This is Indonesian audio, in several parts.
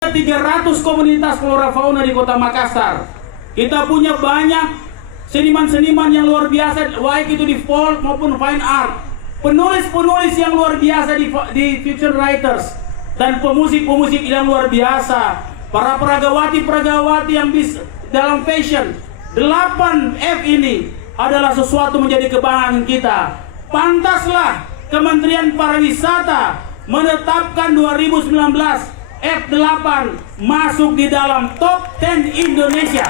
300 komunitas flora fauna di Kota Makassar. Kita punya banyak seniman-seniman yang luar biasa, baik itu di folk maupun fine art. Penulis-penulis yang luar biasa di fiction writers dan pemusik-pemusik yang luar biasa. Para peragawati-peragawati yang bisa dalam fashion. 8F ini adalah sesuatu menjadi kebanggaan kita. Pantaslah Kementerian Pariwisata menetapkan 2019 F8 masuk di dalam top 10 Indonesia.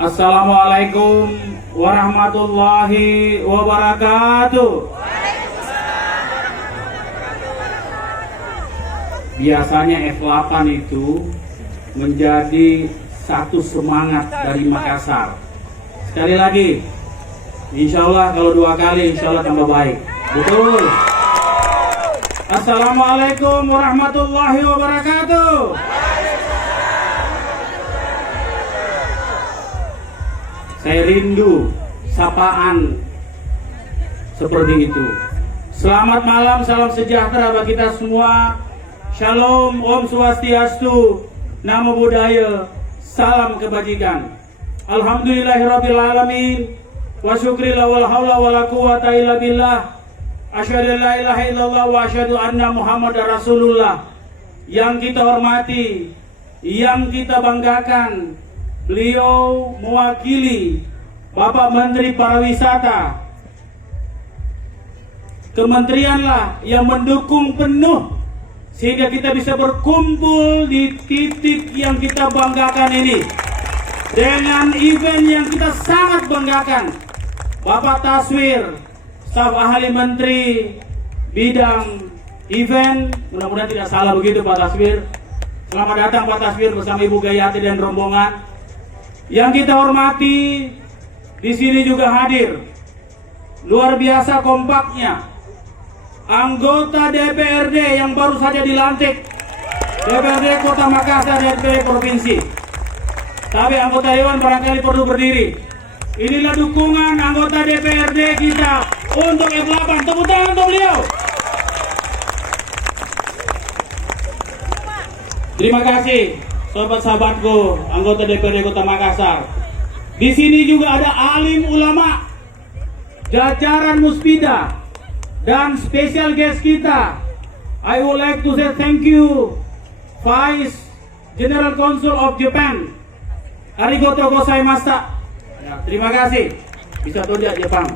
Assalamualaikum warahmatullahi wabarakatuh. Biasanya F8 itu menjadi satu semangat dari Makassar. Sekali lagi, insya Allah kalau 2 kali insya Allah tambah baik. Betul. Assalamualaikum warahmatullahi wabarakatuh. Saya rindu sapaan seperti itu. Selamat malam, salam sejahtera bagi kita semua. Shalom, Om Swastiastu, Namo Buddhaya, salam kebajikan. Alhamdulillahirrabbilalamin. Wa syukrila wal hawla wa la quwata illa billah. Asyhadu an la ilaha illallah wa asyhadu anna Muhammadar Rasulullah. Yang kita hormati, yang kita banggakan, beliau mewakili Bapak Menteri Pariwisata. Kementerianlah yang mendukung penuh sehingga kita bisa berkumpul di titik yang kita banggakan ini. Dengan event yang kita sangat banggakan, Bapak Taswir, staf ahli menteri bidang event, mudah-mudahan tidak salah begitu Pak Taswir. Selamat datang Pak Taswir bersama Ibu Gayati dan rombongan. Yang kita hormati, di sini juga hadir, luar biasa kompaknya, anggota DPRD yang baru saja dilantik, DPRD Kota Makassar, DPRD Provinsi. Tapi anggota Dewan barangkali perlu berdiri. Inilah dukungan anggota DPRD kita untuk F8. Tepuk tangan untuk beliau. Terima kasih, sahabat-sahabatku, anggota DPRD Kota Makassar. Di sini juga ada alim ulama, jajaran Muspida, dan special guest kita. I would like to say thank you, Vice General Consul of Japan. Arigatou gozaimashita. Ya, terima kasih. Bisa tonjak Jepang.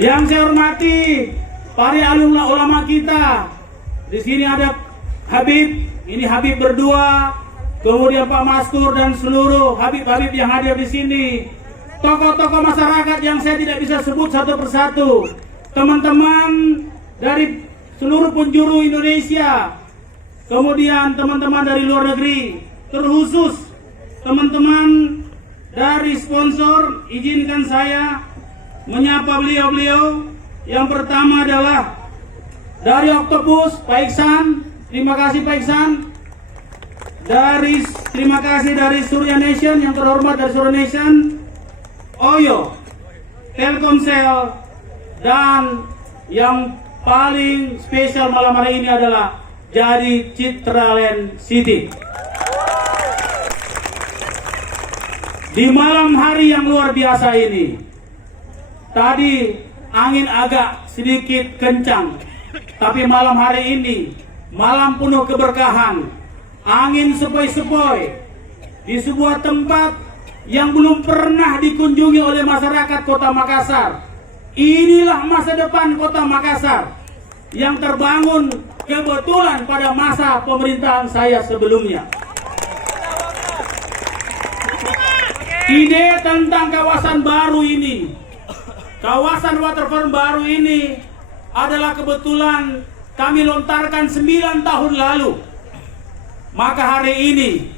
Yang saya hormati para alumni ulama kita. Di sini ada Habib, ini Habib berdua, kemudian Pak Mastur dan seluruh Habib-habib yang hadir di sini. Tokoh-tokoh masyarakat yang saya tidak bisa sebut satu persatu. Teman-teman dari seluruh penjuru Indonesia. Kemudian teman-teman dari luar negeri. Terkhusus teman-teman dari sponsor, izinkan saya menyapa beliau-beliau. Yang pertama adalah dari Octopus, Pak Iksan. Terima kasih Pak Iksan. Terima kasih dari Surya Nation, yang terhormat dari Surya Nation, Oyo, Telkomsel, dan yang paling spesial malam hari ini adalah dari Citraland City. Di malam hari yang luar biasa ini, tadi angin agak sedikit kencang, tapi malam hari ini, malam penuh keberkahan, angin sepoi-sepoi, di sebuah tempat yang belum pernah dikunjungi oleh masyarakat Kota Makassar. Inilah masa depan Kota Makassar yang terbangun kebetulan pada masa pemerintahan saya sebelumnya. Ide tentang kawasan baru ini, kawasan waterfront baru ini adalah kebetulan kami lontarkan 9 tahun lalu. Maka hari ini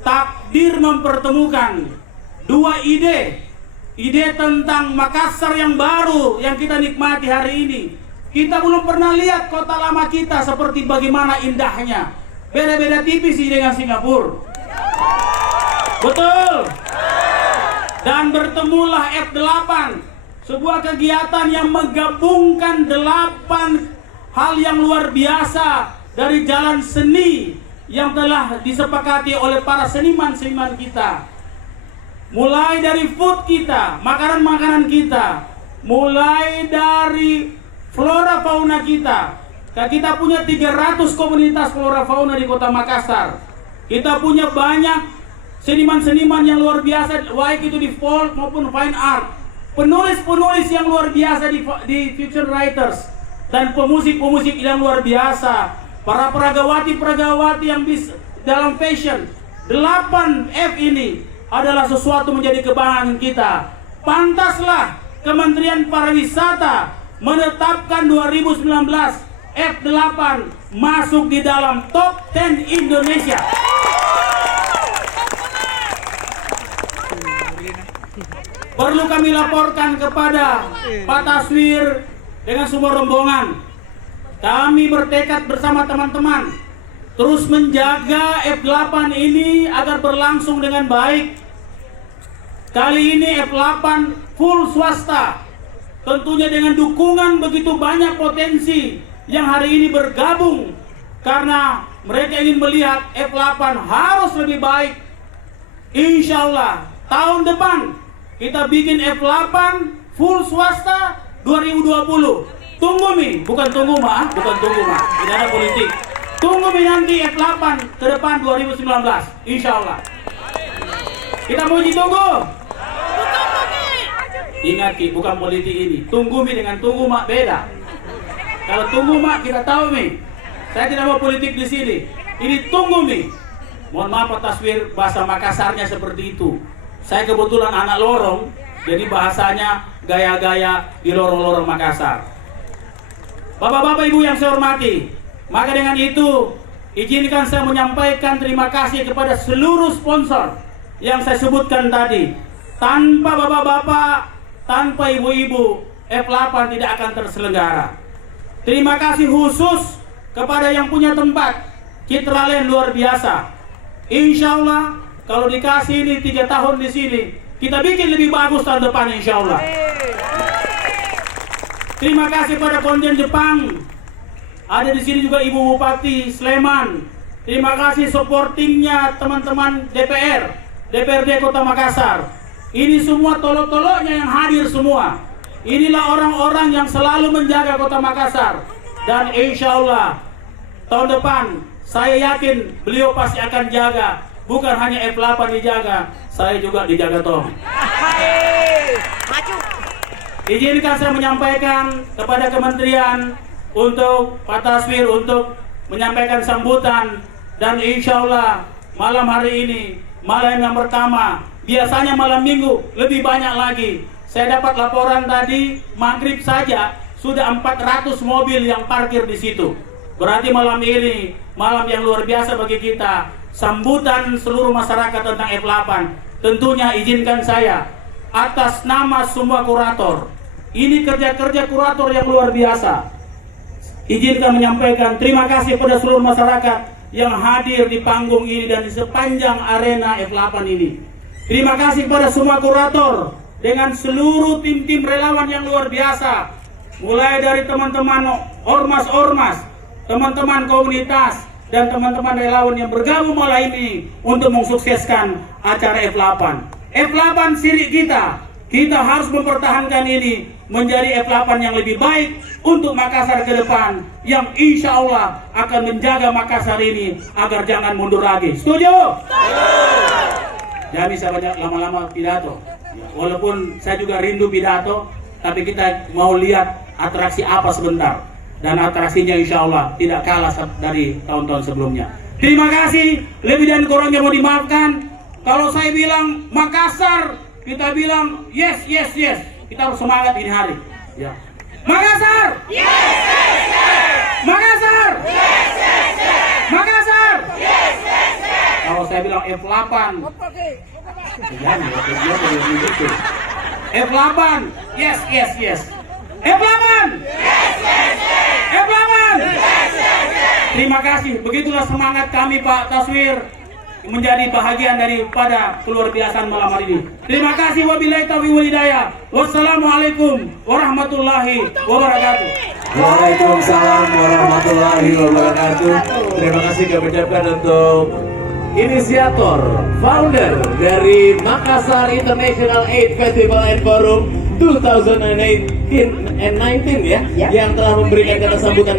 takdir mempertemukan 2 ide. Ide tentang Makassar yang baru yang kita nikmati hari ini. Kita belum pernah lihat kota lama kita seperti bagaimana indahnya. Beda-beda tipis sih dengan Singapura. Betul. Dan bertemulah F8, sebuah kegiatan yang menggabungkan 8 hal yang luar biasa dari jalan seni yang telah disepakati oleh para seniman-seniman kita. Mulai dari food kita, makanan-makanan kita, mulai dari flora fauna kita. Kita punya 300 komunitas flora fauna di Kota Makassar. Kita punya banyak seniman-seniman yang luar biasa, baik itu di folk maupun fine art. Penulis-penulis yang luar biasa di fiction writers, dan pemusik-pemusik yang luar biasa. Para peragawati-peragawati yang bisa dalam fashion. 8F ini adalah sesuatu menjadi kebanggaan kita. Pantaslah Kementerian Pariwisata menetapkan 2019 F8 masuk di dalam top 10 Indonesia. Perlu kami laporkan kepada Pak Taswir dengan semua rombongan. Kami bertekad bersama teman-teman terus menjaga F8 ini agar berlangsung dengan baik. Kali ini F8 full swasta, tentunya dengan dukungan begitu banyak potensi yang hari ini bergabung karena mereka ingin melihat F8 harus lebih baik. Insya Allah tahun depan kita bikin F8 full swasta 2020. Tunggu Mi, bukan tunggu Ma, tidak ada politik. Tunggu Mi nanti F8 ke depan 2019, insya Allah. Kita mau ditunggu. Ingat Ki, bukan politik ini. Tunggu Mi dengan tunggu Mak beda. Kalau tunggu Mak kita tahu Mi. Saya tidak mau politik di sini. Ini tunggu Mi. Mohon maaf Pak Taswir, bahasa Makassarnya seperti itu. Saya kebetulan anak lorong, jadi bahasanya gaya-gaya di lorong-lorong Makassar. Bapak-bapak Ibu yang saya hormati, maka dengan itu izinkan saya menyampaikan terima kasih kepada seluruh sponsor yang saya sebutkan tadi. Tanpa bapak-bapak, tanpa ibu-ibu, F8 tidak akan terselenggara. Terima kasih khusus kepada yang punya tempat, Citraland luar biasa. Insya Allah kalau dikasih ini 3 tahun di sini, kita bikin lebih bagus tahun depan insya Allah. Terima kasih pada konjen Jepang. Ada di sini juga Ibu Bupati Sleman. Terima kasih supportingnya teman-teman DPRD Kota Makassar. Ini semua tolok-toloknya yang hadir semua. Inilah orang-orang yang selalu menjaga Kota Makassar. Dan insya Allah tahun depan saya yakin beliau pasti akan jaga. Bukan hanya F8 dijaga, saya juga dijaga Tom. Izinkan saya menyampaikan kepada kementerian untuk Pak Taswir untuk menyampaikan sambutan. Dan insya Allah malam hari ini, malam yang pertama, biasanya malam minggu lebih banyak lagi. Saya dapat laporan tadi maghrib saja sudah 400 mobil yang parkir di situ. Berarti malam ini malam yang luar biasa bagi kita. Sambutan seluruh masyarakat tentang F8. Tentunya izinkan saya atas nama semua kurator. Ini kerja-kerja kurator yang luar biasa. Izinkan menyampaikan terima kasih pada seluruh masyarakat yang hadir di panggung ini dan di sepanjang arena F8 ini. Terima kasih pada semua kurator dengan seluruh tim-tim relawan yang luar biasa. Mulai dari teman-teman ormas-ormas, teman-teman komunitas, dan teman-teman relawan yang bergabung malam ini untuk mensukseskan acara F8. F8 sirik kita harus mempertahankan ini menjadi F8 yang lebih baik untuk Makassar ke depan, yang insya Allah akan menjaga Makassar ini agar jangan mundur lagi. Setuju? Jangan bisa banyak lama-lama pidato. Walaupun saya juga rindu pidato, tapi kita mau lihat atraksi apa sebentar. Dan atraksinya insya Allah tidak kalah dari tahun-tahun sebelumnya. Terima kasih, lebih dan kurangnya mau dimaafkan. Kalau saya bilang Makassar, kita bilang yes, yes, yes. Kita harus semangat ini hari. Ya. Makassar! Yes, yes, yes! Makassar! Yes, yes, yes! Makassar! Yes, yes, yes! Kalau saya bilang F8, F8, yes, yes, yes! F8! Yes, yes, yes! F8! Yes, yes, yes! Terima kasih. Begitulah semangat kami Pak Taswir. menjadi bahagian daripada keluar biasaan malam hari ini. Terima kasih, wabillahi taufiq wal hidayah. Wassalamualaikum warahmatullahi wabarakatuh. Waalaikumsalam warahmatullahi wabarakatuh. Terima kasih kami ucapkan untuk inisiator, founder dari Makassar International AIDS Festival and Forum 2018 and 19 ya, yang telah memberikan kata sambutan